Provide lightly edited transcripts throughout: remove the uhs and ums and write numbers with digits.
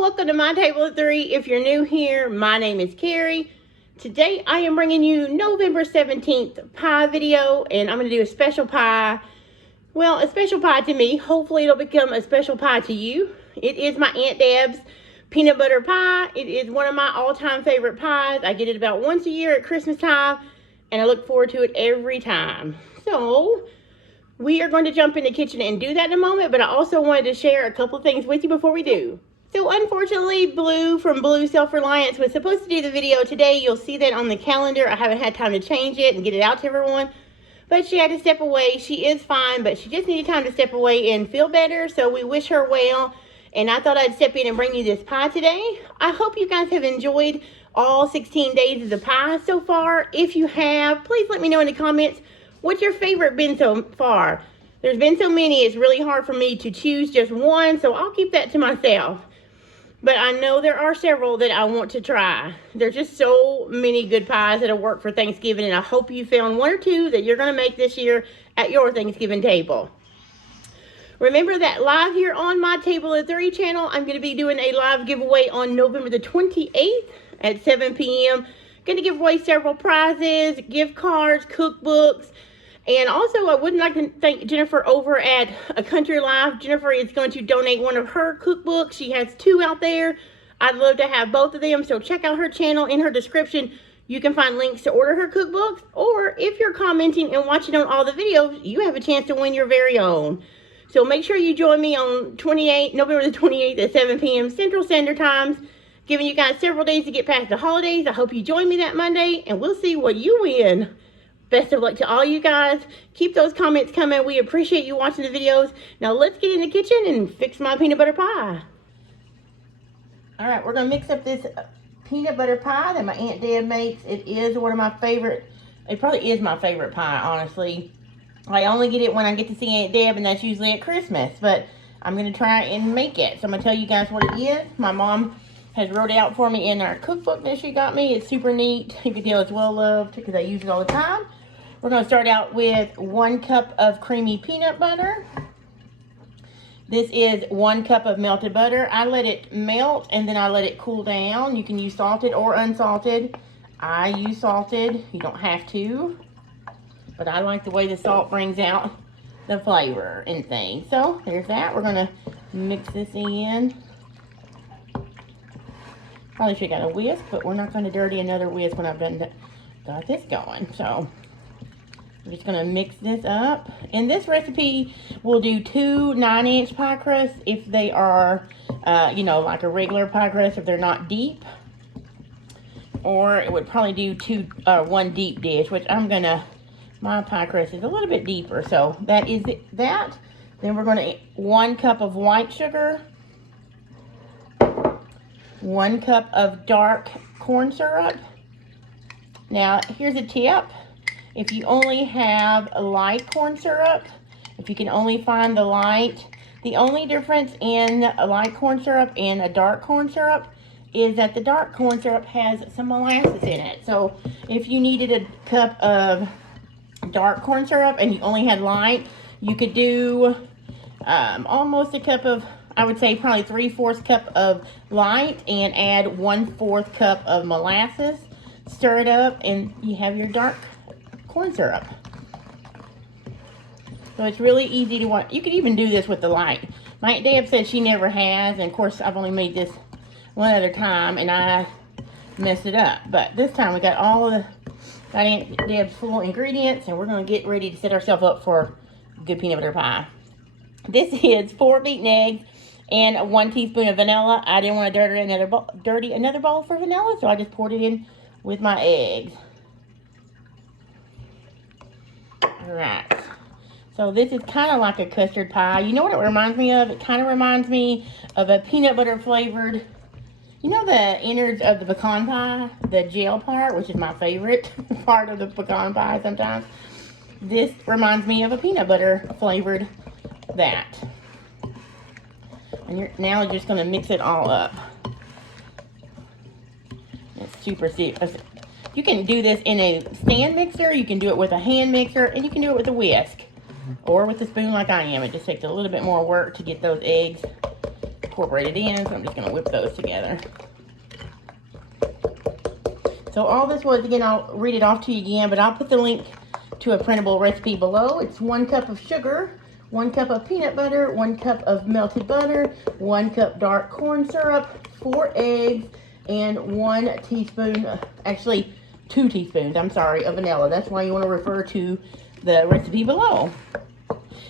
welcome to my table of three. If you're new here, my name is Carrie. Today I am bringing you November 17th pie video, and I'm going to do a special pie. Well, a special pie to me. Hopefully it'll become a special pie to you. It is my Aunt Deb's peanut butter pie. It is one of my all-time favorite pies. I get it about once a year at Christmas time, and I look forward to it every time. So we are going to jump in the kitchen and do that in a moment, but I also wanted to share a couple of things with you before we do. So unfortunately, Blue from Blue Self-Reliance was supposed to do the video today. You'll see that on the calendar. I haven't had time to change it and get it out to everyone, but she had to step away. She is fine, but she just needed time to step away and feel better, so we wish her well. And I thought I'd step in and bring you this pie today. I hope you guys have enjoyed all 16 days of the pie so far. If you have, please let me know in the comments what's your favorite been so far. There's been so many, it's really hard for me to choose just one, so I'll keep that to myself. But I know there are several that I want to try. There's just so many good pies that'll work for Thanksgiving, and I hope you found one or two that you're going to make this year at your Thanksgiving table. Remember that live here on my Table of Three channel, I'm going to be doing a live giveaway on November the 28th at 7 p.m. Going to give away several prizes, gift cards, cookbooks, and also I would like to thank Jennifer over at A Country Life. Jennifer is going to donate one of her cookbooks. She has two out there. I'd love to have both of them, so check out her channel. In her description, you can find links to order her cookbooks, or if you're commenting and watching on all the videos, you have a chance to win your very own. So make sure you join me on November the 28th at 7 p.m. Central Standard Times. Giving you guys several days to get past the holidays. I hope you join me that Monday, and we'll see what you win. Best of luck to all you guys. Keep those comments coming. We appreciate you watching the videos. Now let's get in the kitchen and fix my peanut butter pie. All right, we're going to mix up this peanut butter pie that my Aunt Deb makes. It is one of my favorite. It probably is my favorite pie, honestly. I only get it when I get to see Aunt Deb, and that's usually at Christmas. But I'm going to try and make it. So I'm going to tell you guys what it is. My mom has wrote it out for me in our cookbook that she got me. It's super neat. You can tell it's well loved because I use it all the time. We're going to start out with 1 cup of creamy peanut butter. This is 1 cup of melted butter. I let it melt and then I let it cool down. You can use salted or unsalted. I use salted. You don't have to, but I like the way the salt brings out the flavor and things. So there's that. We're going to mix this in. Probably should have got a whisk, but we're not going to dirty another whisk when I've got this going. So I'm just going to mix this up. In this recipe, we'll do 2 9-inch pie crusts if they are, you know, like a regular pie crust if they're not deep. Or it would probably do 1 deep dish, which my pie crust is a little bit deeper. So that is that. Then we're going to 1 cup of white sugar. 1 cup of dark corn syrup. Now, here's a tip. If you only have a light corn syrup, if you can only find the light, the only difference in a light corn syrup and a dark corn syrup is that the dark corn syrup has some molasses in it. So, if you needed a cup of dark corn syrup and you only had light, you could do almost a cup of, I would say probably 3/4 cup of light and add 1/4 cup of molasses. Stir it up and you have your dark corn syrup. So it's really easy to want. You could even do this with the light. My Aunt Deb said she never has, and of course I've only made this one other time and I messed it up. But this time we got Aunt Deb's full ingredients, and we're going to get ready to set ourselves up for good peanut butter pie. This is 4 beaten eggs and 1 teaspoon of vanilla. I didn't want to dirty another bowl for vanilla, so I just poured it in with my eggs. Alright. So this is kind of like a custard pie. You know what it reminds me of? It kind of reminds me of a peanut butter flavored, you know the innards of the pecan pie? The gel part, which is my favorite part of the pecan pie sometimes. This reminds me of a peanut butter flavored that. And you're now just going to mix it all up. It's super simple. You can do this in a stand mixer, you can do it with a hand mixer, and you can do it with a whisk. Or with a spoon like I am. It just takes a little bit more work to get those eggs incorporated in, so I'm just gonna whip those together. So all this was, again, I'll read it off to you again, but I'll put the link to a printable recipe below. It's 1 cup of sugar, 1 cup of peanut butter, 1 cup of melted butter, 1 cup dark corn syrup, 4 eggs, and 1 teaspoon, actually 2 teaspoons, I'm sorry, of vanilla. That's why you want to refer to the recipe below.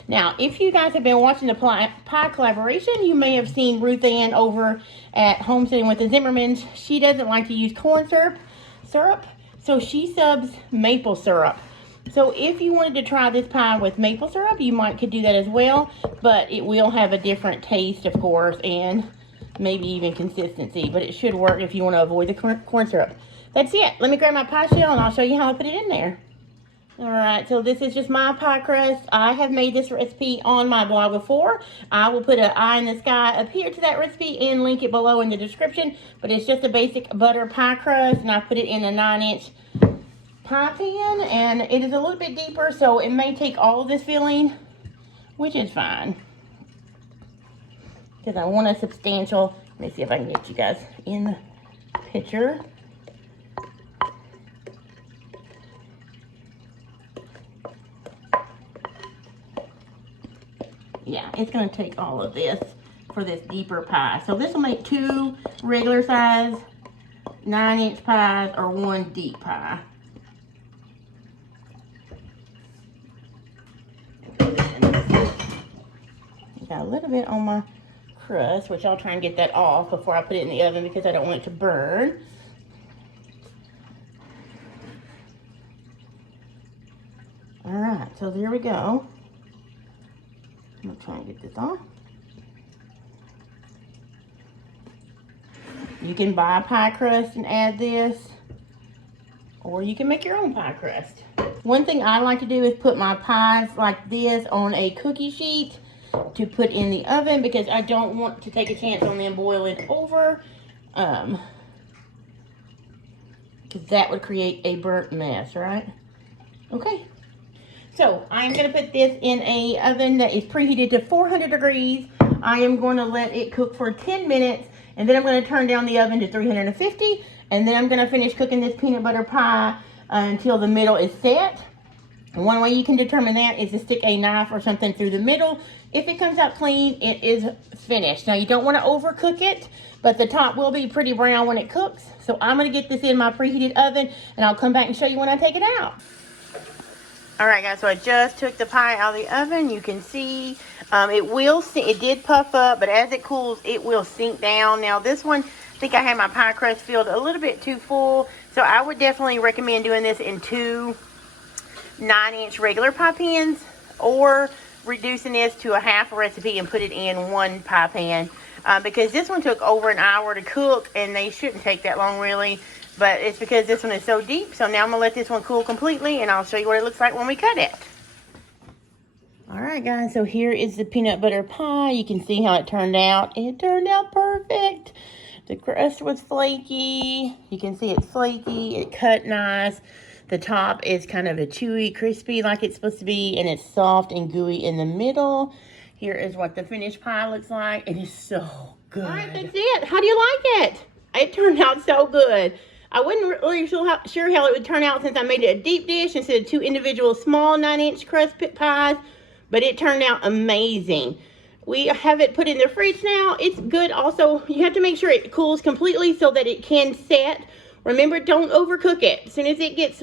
Now, if you guys have been watching the pie collaboration, you may have seen Ruth Ann over at Homestead with the Zimmermans. She doesn't like to use corn syrup, so she subs maple syrup. So if you wanted to try this pie with maple syrup, you could do that as well, but it will have a different taste, of course, and maybe even consistency, but it should work if you want to avoid the corn syrup. That's it. Let me grab my pie shell and I'll show you how I put it in there. Alright, so this is just my pie crust. I have made this recipe on my blog before. I will put an eye in the sky up here to that recipe and link it below in the description. But it's just a basic butter pie crust, and I put it in a 9-inch pie pan. And it is a little bit deeper, so it may take all of this filling, which is fine. Because I want a substantial, let me see if I can get you guys in the picture. Yeah, it's going to take all of this for this deeper pie. So this will make 2 regular size 9-inch pies or 1 deep pie. Got a little bit on my crust, which I'll try and get that off before I put it in the oven because I don't want it to burn. Alright, so there we go. I'm going to try and get this off. You can buy pie crust and add this, or you can make your own pie crust. One thing I like to do is put my pies like this on a cookie sheet to put in the oven because I don't want to take a chance on them boiling over, because that would create a burnt mess, right? Okay. So, I'm going to put this in a oven that is preheated to 400 degrees. I am going to let it cook for 10 minutes, and then I'm going to turn down the oven to 350, and then I'm going to finish cooking this peanut butter pie until the middle is set. And one way you can determine that is to stick a knife or something through the middle. If it comes out clean, it is finished. Now, you don't want to overcook it, but the top will be pretty brown when it cooks. So, I'm going to get this in my preheated oven, and I'll come back and show you when I take it out. Alright guys, so I just took the pie out of the oven. You can see it did puff up, but as it cools, it will sink down. Now this one, I think I had my pie crust filled a little bit too full, so I would definitely recommend doing this in 2 9-inch regular pie pans, or reducing this to a half a recipe and put it in 1 pie pan, because this one took over an hour to cook, and they shouldn't take that long really. But it's because this one is so deep. So now I'm going to let this one cool completely, and I'll show you what it looks like when we cut it. Alright guys, so here is the peanut butter pie. You can see how it turned out. It turned out perfect. The crust was flaky. You can see it's flaky. It cut nice. The top is kind of a chewy, crispy like it's supposed to be, and it's soft and gooey in the middle. Here is what the finished pie looks like. It is so good. Alright, that's it. How do you like it? It turned out so good. I wasn't really sure how it would turn out since I made it a deep dish instead of 2 individual small 9-inch crust pies, but it turned out amazing. We have it put in the fridge now. It's good. Also, you have to make sure it cools completely so that it can set. Remember, don't overcook it. As soon as it gets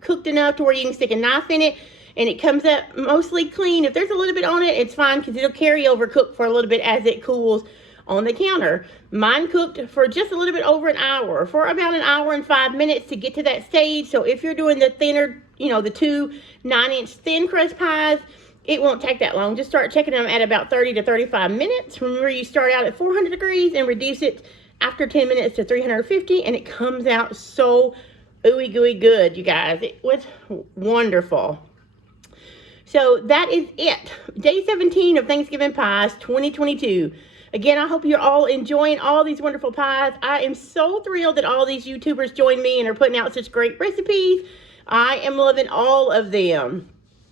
cooked enough to where you can stick a knife in it and it comes up mostly clean, if there's a little bit on it, it's fine because it'll carry over cook for a little bit as it cools on the counter. Mine cooked for just a little bit over an hour, for about an hour and 5 minutes to get to that stage. So if you're doing the thinner, the 2 9-inch thin crust pies, it won't take that long. Just start checking them at about 30 to 35 minutes. Remember, you start out at 400 degrees and reduce it after 10 minutes to 350, and it comes out so ooey gooey good, you guys. It was wonderful. So that is it. Day 17 of Thanksgiving Pies 2022. Again, I hope you're all enjoying all these wonderful pies. I am so thrilled that all these YouTubers joined me and are putting out such great recipes. I am loving all of them.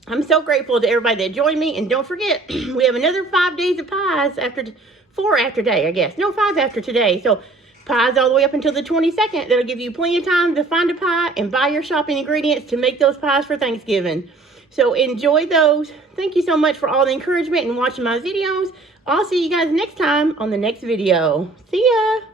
I'm so grateful to everybody that joined me. And don't forget, we have another 5 days of pies after 4 after today, I guess. No, 5 after today. So pies all the way up until the 22nd. That'll give you plenty of time to find a pie and buy your shopping ingredients to make those pies for Thanksgiving. So enjoy those. Thank you so much for all the encouragement and watching my videos. I'll see you guys next time on the next video. See ya!